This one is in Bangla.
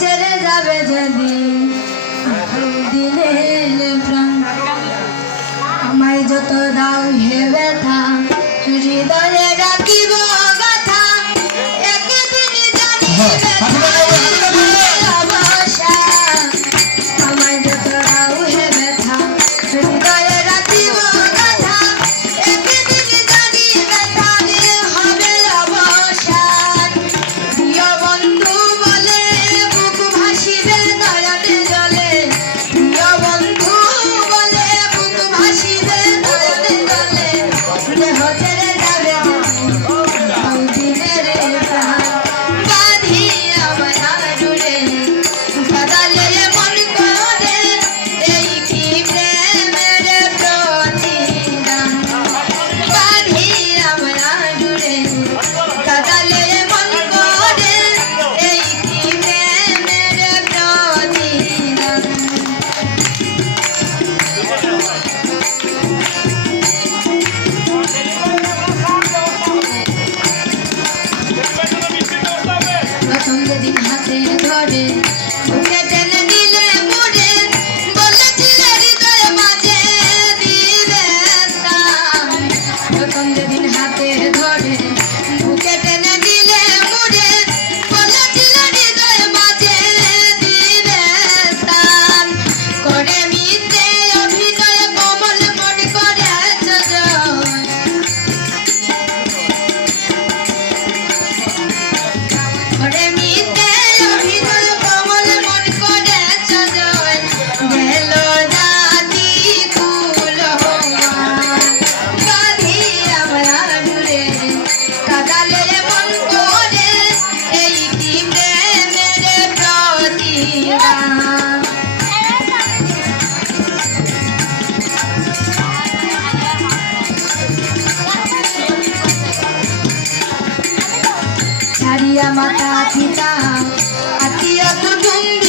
ছেড়ে যাবে যেদিন দিনের প্রাণ আমায় যত দাও হে ব্যথা হৃদয়ে রাখিব গাথা একদিন জানি ভালোবাসা আমায় যত দাও হে ব্যথা হৃদয়ে রাখিব গাথা একদিন জানি ব্যথা হবে অবসান প্রিয় বন্ধু বলে বুক ভাসিবে নয়নে জলে প্রিয় বন্ধু বলে বুক ভাসিবে নয়নে জলে দেহ ছেড়ে যাবে দিনের প্রাণ বাঁধি আমার জুড়ে কাদালে মন করে এই কি প্রেমের প্রতিদান বাঁধি আমার জুড়ে কাদালে মন করে এই কি প্রেমের প্রতিদান প্রথম যেদিন হাতে ধরে বুকে টেনে নিলে মুড়ে বলেছিলে হৃদয় মাঝে দিবে স্থান প্রথম যেদিন হাতে ধরে বুকে টেনে নিলে মুড়ে বলেছিলে হৃদয় মাঝে দিবে স্থান করে মিথ্যে অভিনয় কোমল মন করেছ জয় করে মিথ্যে অভিনয় কোমল মন করেছ জয় গেল জাতি কুল গাধি আমরা জুড়ে কাদালে মন করে এই কি প্রেমের প্রতিদান ছাড়িয়া মাতা পিতা আত্মীয় কুটুম্ব